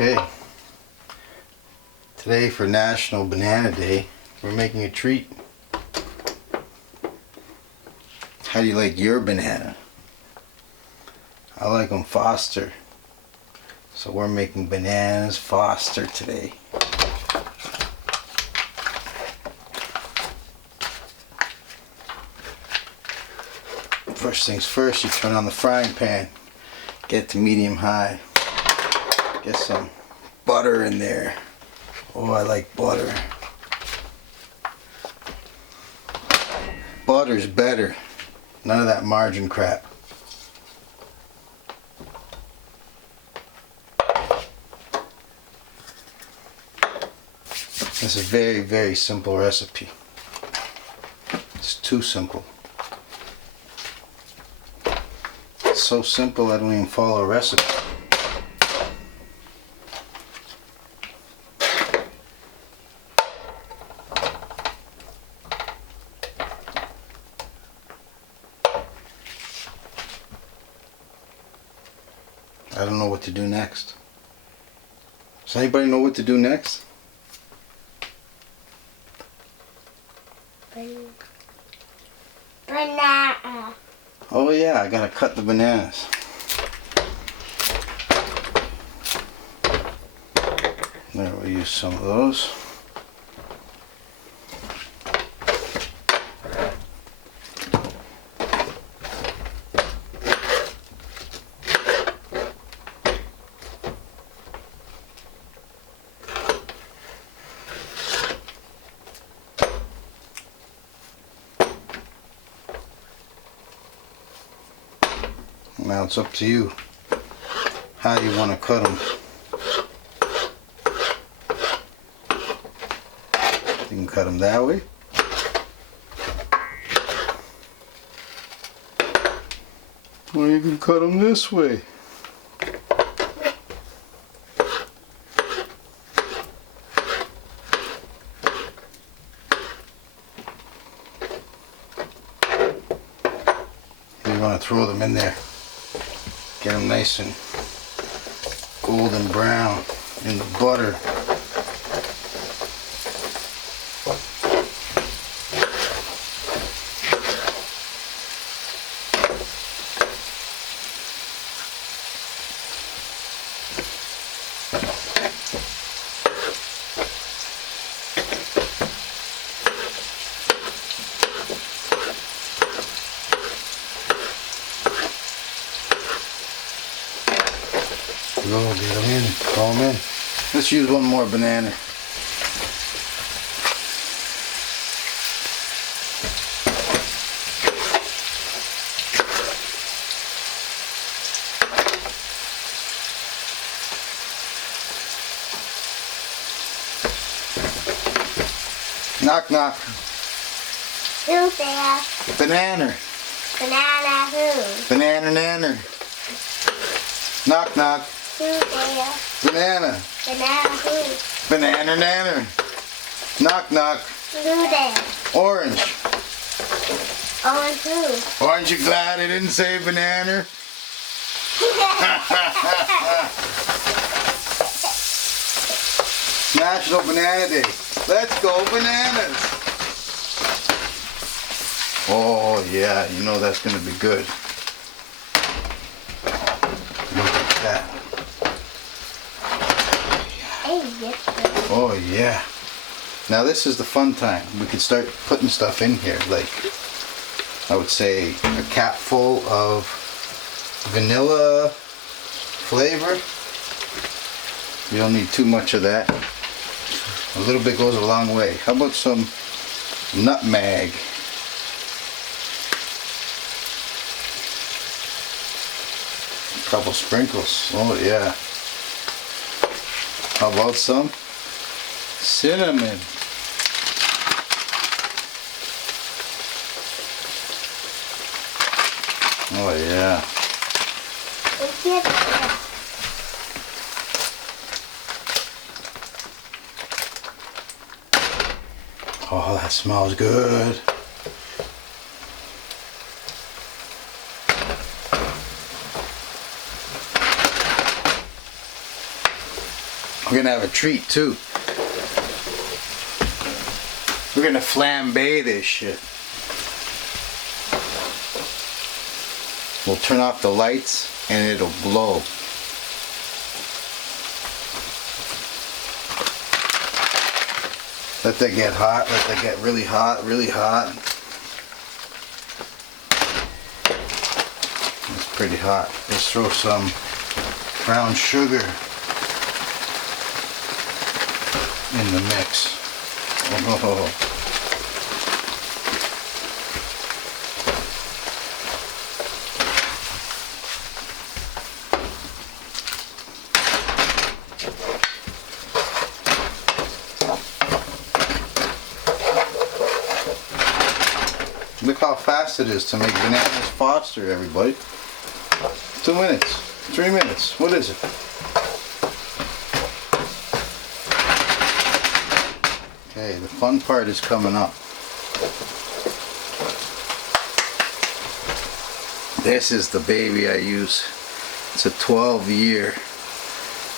Okay, today for National Banana Day, we're making a treat. How do you like your banana? I like them Foster. So we're making bananas Foster today. First things first, you turn on the frying pan. Get it to medium high. Get some butter in there. Oh, I like butter. Butter's better. None of that margarine crap. This is a very, very simple recipe. It's too simple. It's so simple I don't even follow a recipe. I don't know what to do next. Does anybody know what to do next? Banana. Oh yeah, I gotta cut the bananas. There, we'll use some of those. Now it's up to you. How do you want to cut them? You can cut them that way. Or you can cut them this way. You want to throw them in there. Get them nice and golden brown in the butter. Go, get them in, throw them in. Let's use one more banana. Knock, knock. Who's there? Banana. Banana who? Banana nanner. Knock, knock. Who's there? Banana. Banana who? Banana nanner. Knock, knock. Who there? Orange. Owen who? Aren't you glad I didn't say banana? National Banana Day. Let's go bananas. Oh yeah, you know that's gonna be good. Look at that. Oh yeah. Now this is the fun time. We can start putting stuff in here, like I would say a cap full of vanilla flavor. You don't need too much of that. A little bit goes a long way. How about some nutmeg? A couple sprinkles. Oh yeah. How about some cinnamon? Oh yeah. Oh, that smells good. We're gonna have a treat too. We're gonna flambe this shit. We'll turn off the lights and it'll glow. Let that get hot, let that get really hot, really hot. It's pretty hot. Let's throw some brown sugar in the mix. Oh. Look how fast it is to make bananas Foster, everybody. 2 minutes, 3 minutes, what is it? Okay, the fun part is coming up. This is the baby I use. It's a 12-year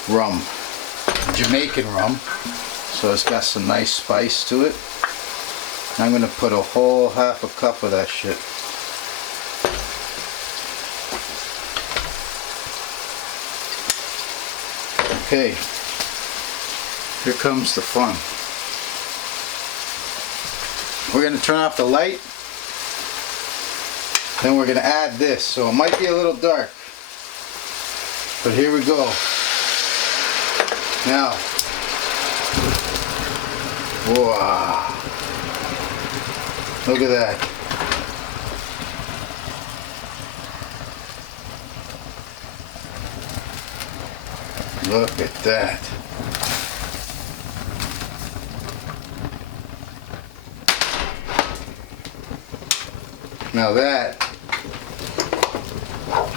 rum, Jamaican rum, so it's got some nice spice to it. I'm going to put a whole half a cup of that shit. Okay, here comes the fun. We're going to turn off the light, then we're going to add this, so it might be a little dark, but here we go. Now, wow, look at that. Look at that. Now that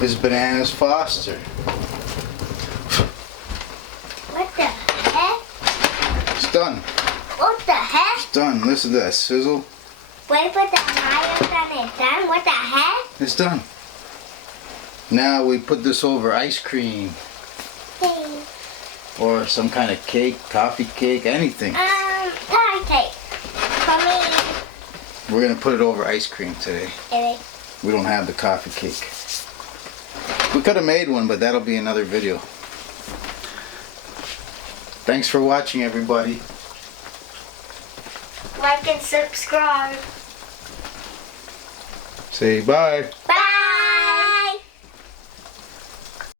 is bananas Foster. What the heck? It's done. What the heck? It's done. Listen to that sizzle. Wait for the fire and it's done. What the heck? It's done. Now we put this over ice cream Hey. or some kind of cake, coffee cake, anything. Pie cake. For me. We're gonna put it over ice cream today. Anyway. We don't have the coffee cake. We could have made one, but that'll be another video. Thanks for watching, everybody. Like and subscribe. Say bye. Bye.